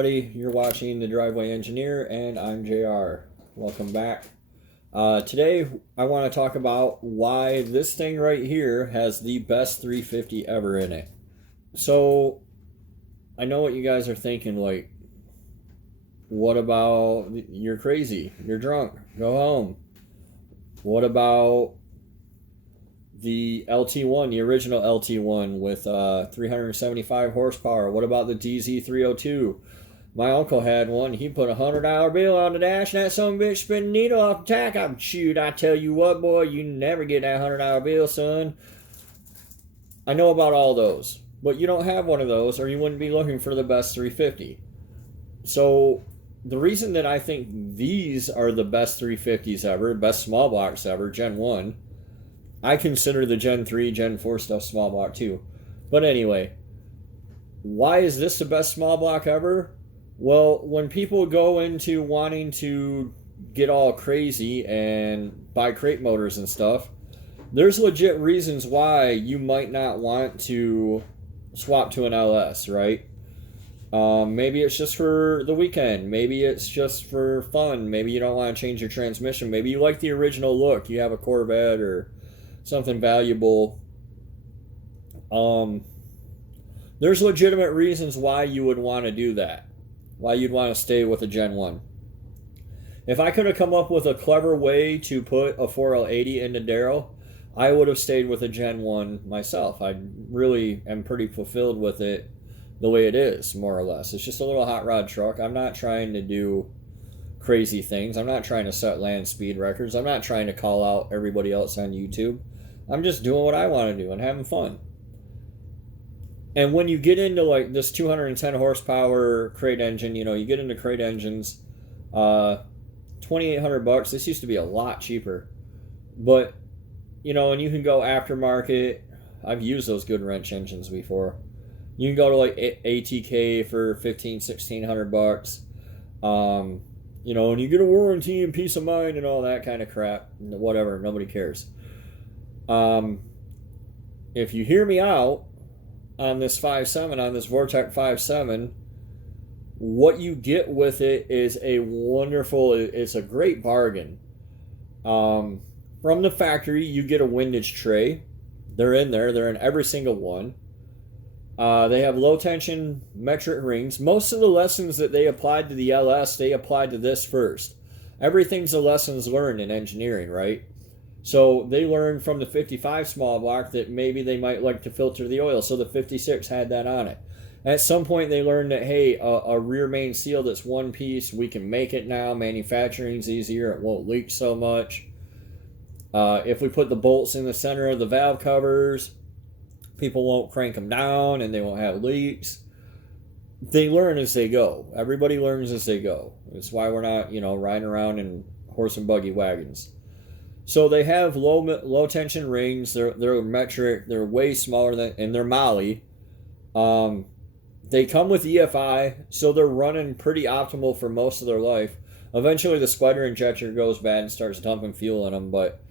everybody. You're watching The Driveway Engineer, and I'm JR. Welcome back. Today, I want to talk about why this thing right here has the best 350 ever in it. So, I know what you guys are thinking, like, what about, you're crazy, you're drunk, go home. What about the LT1, the original LT1 with 375 horsepower? What about the DZ302? My uncle had one. He put a $100 bill on the dash, and that son of a bitch spin the needle off the tack. I'm shoot. I tell you what, boy, you never get that $100 bill, son. I know about all those, but you don't have one of those, or you wouldn't be looking for the best 350. So the reason that I think these are the best 350s ever, best small blocks ever, Gen 1. I consider the Gen 3, Gen 4 stuff small block too. But anyway, why is this the best small block ever? Well, when people go into wanting to get all crazy and buy crate motors and stuff, there's legit reasons why you might not want to swap to an LS, right? Maybe it's just for the weekend. Maybe it's just for fun. Maybe you don't want to change your transmission. Maybe you like the original look. You have a Corvette or something valuable. There's legitimate reasons why you would want to do that. Why you'd want to stay with a Gen 1. If I could have come up with a clever way to put a 4L80 into Darrell, I would have stayed with a Gen 1 myself. I really am pretty fulfilled with it the way it is, more or less. It's just a little hot rod truck. I'm not trying to do crazy things. I'm not trying to set land speed records. I'm not trying to call out everybody else on YouTube. I'm just doing what I want to do and having fun. And when you get into like this 210 horsepower crate engine, you know, you get into crate engines, $2,800. This used to be a lot cheaper, but you know, and you can go aftermarket. I've used those good wrench engines before. You can go to like ATK for $1,500-$1,600. You know, and you get a warranty and peace of mind and all that kind of crap. Whatever, nobody cares. If you hear me out on this 5.7, on this Vortech 5.7, what you get with it is it's a great bargain. From the factory, you get a windage tray. They're in there. They're in every single one. They have low tension metric rings. Most of the lessons that they applied to the LS, they applied to this first. Everything's a lessons learned in engineering, right? So they learned from the 55 small block that maybe they might like to filter the oil. So the 56 had that on it. At some point they learned that, hey, a rear main seal that's one piece, we can make it now. Manufacturing's easier. It won't leak so much. If we put the bolts in the center of the valve covers, people won't crank them down and they won't have leaks. They learn as they go. Everybody learns as they go. That's why we're not, you know, riding around in horse and buggy wagons. So they have low tension rings. They're metric. They're way smaller than, and they're Molly. They come with EFI, so they're running pretty optimal for most of their life. Eventually, the spider injector goes bad and starts dumping fuel in them, but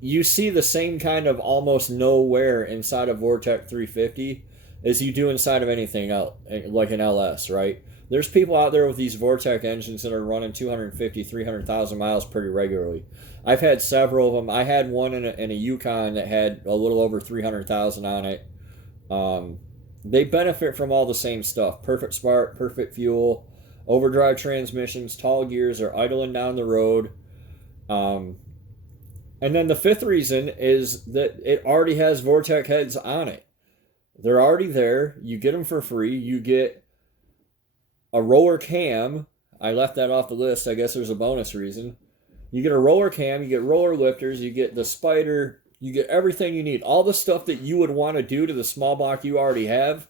you see the same kind of almost no wear inside of Vortech 350 as you do inside of anything else, like an LS, right? There's people out there with these Vortech engines that are running 250, 300,000 miles pretty regularly. I've had several of them. I had one in a Yukon that had a little over 300,000 on it. They benefit from all the same stuff. Perfect spark, perfect fuel, overdrive transmissions, tall gears, are idling down the road. And then the fifth reason is that it already has Vortech heads on it. They're already there. You get them for free. You get a roller cam. I left that off the list. I guess there's a bonus reason. You get a roller cam. You get roller lifters. You get the spider. You get everything you need. All the stuff that you would want to do to the small block you already have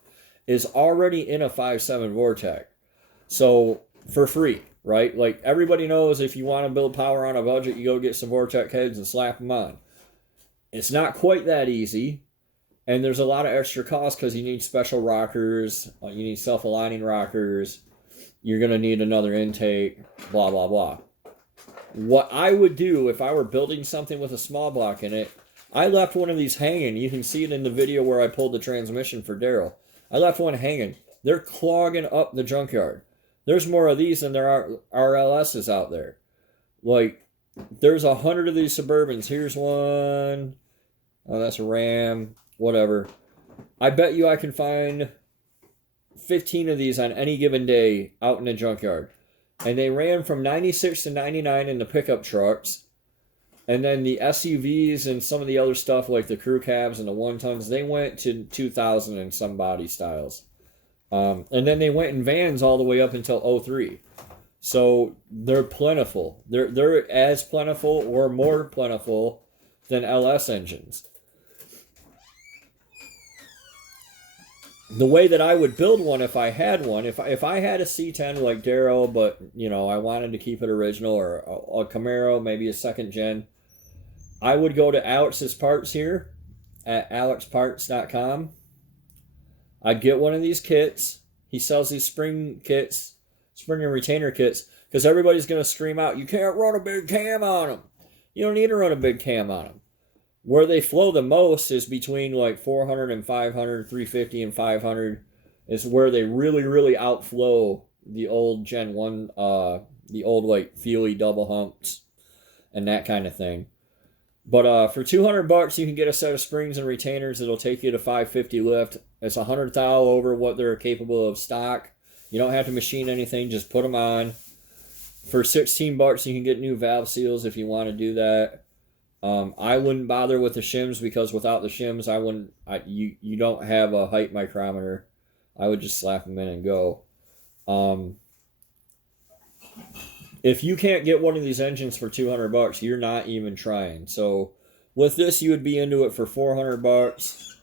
is already in a 5.7 Vortech. So for free. Right? Like everybody knows if you want to build power on a budget, you go get some Vortech heads and slap them on. It's not quite that easy. And there's a lot of extra cost because you need special rockers. You need self-aligning rockers. You're going to need another intake. Blah, blah, blah. What I would do if I were building something with a small block in it, I left one of these hanging. You can see it in the video where I pulled the transmission for Darrell. I left one hanging. They're clogging up the junkyard. There's more of these than there are RLSs out there. Like, there's 100 of these Suburbans. Here's one. Oh, that's a Ram. Whatever. I bet you I can find 15 of these on any given day out in the junkyard. And they ran from 96 to 99 in the pickup trucks. And then the SUVs and some of the other stuff like the crew cabs and the 1-tons, they went to 2,000 in some body styles. And then they went in vans all the way up until 03. So they're plentiful. They're as plentiful or more plentiful than LS engines. The way that I would build one if I had one, if I had a C10 like Darrow, but you know I wanted to keep it original, or a Camaro, maybe a second gen, I would go to Alex's Parts here at alexparts.com. I'd get one of these kits. He sells these spring kits, spring and retainer kits, because everybody's going to scream out, you can't run a big cam on them. You don't need to run a big cam on them. Where they flow the most is between like 400 and 500, 350 and 500 is where they really, really outflow the old Gen 1, the old like Feely double humps and that kind of thing. But for $200, you can get a set of springs and retainers that'll take you to 550 lift. It's 100 thou over what they're capable of stock. You don't have to machine anything, just put them on. For $16, you can get new valve seals if you want to do that. I wouldn't bother with the shims because without the shims, you don't have a height micrometer. I would just slap them in and go. If you can't get one of these engines for $200, you're not even trying. So with this, you would be into it for $400.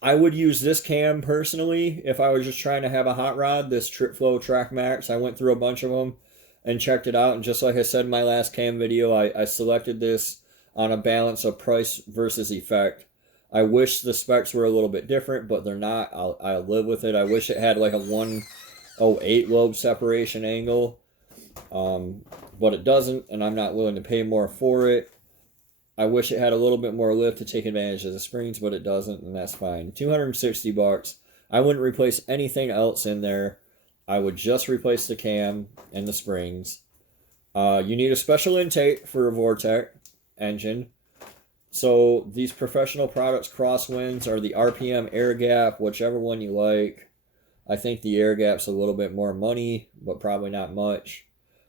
I would use this cam personally if I was just trying to have a hot rod, this TripFlow Track Max. I went through a bunch of them and checked it out. And just like I said in my last cam video, I selected this on a balance of price versus effect. I wish the specs were a little bit different, but they're not. I'll live with it. I wish it had like a 108 lobe separation angle. But it doesn't, and I'm not willing to pay more for it. I wish it had a little bit more lift to take advantage of the springs, but it doesn't, and that's fine. $260. I wouldn't replace anything else in there. I would just replace the cam and the springs. You need a special intake for a Vortech engine. So these professional products crosswinds are the RPM air gap, whichever one you like. I think the air gap's a little bit more money, but probably not much.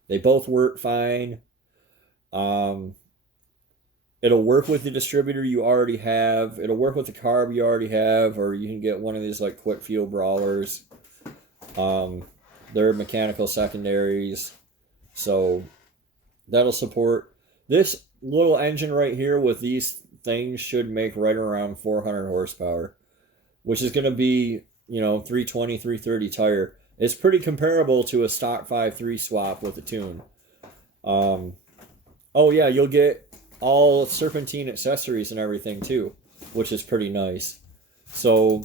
They both work fine. It'll work with the distributor you already have. It'll work with the carb you already have, or you can get one of these like quick fuel brawlers. They're mechanical secondaries, so that'll support. This little engine right here with these things should make right around 400 horsepower, which is going to be, 320, 330 tire. It's pretty comparable to a stock 5.3 swap with a tune. Oh yeah, you'll get all serpentine accessories and everything too, which is pretty nice. So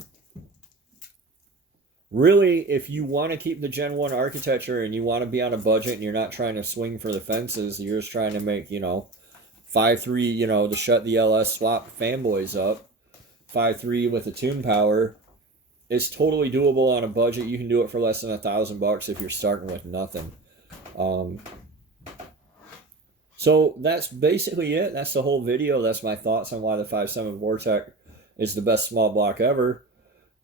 really, if you want to keep the Gen 1 architecture and you want to be on a budget and you're not trying to swing for the fences, you're just trying to make, 5.3, to shut the LS swap fanboys up, 5.3 with a tune power, it's totally doable on a budget. You can do it for less than $1,000 if you're starting with nothing. So that's basically it. That's the whole video. That's my thoughts on why the 5.7 Vortech is the best small block ever.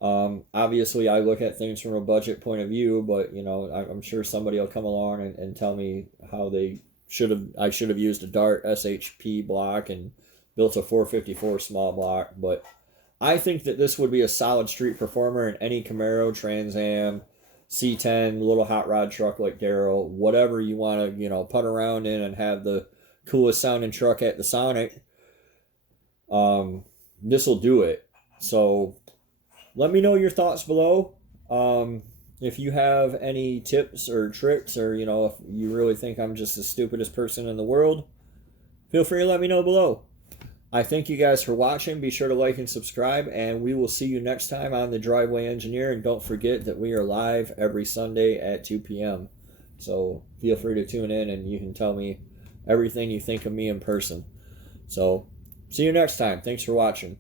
Obviously, I look at things from a budget point of view, but I'm sure somebody will come along and tell me how I should have used a Dart SHP block and built a 454 small block. But I think that this would be a solid street performer in any Camaro, Trans Am, C10, little hot rod truck like Darrow, whatever you want to, putt around in and have the coolest sounding truck at the Sonic. This will do it. So let me know your thoughts below. If you have any tips or tricks, or if you really think I'm just the stupidest person in the world, feel free to let me know below. I thank you guys for watching. Be sure to like and subscribe, and we will see you next time on The Driveway Engineer. And don't forget that we are live every Sunday at 2 p.m. So feel free to tune in, and you can tell me everything you think of me in person. So see you next time. Thanks for watching.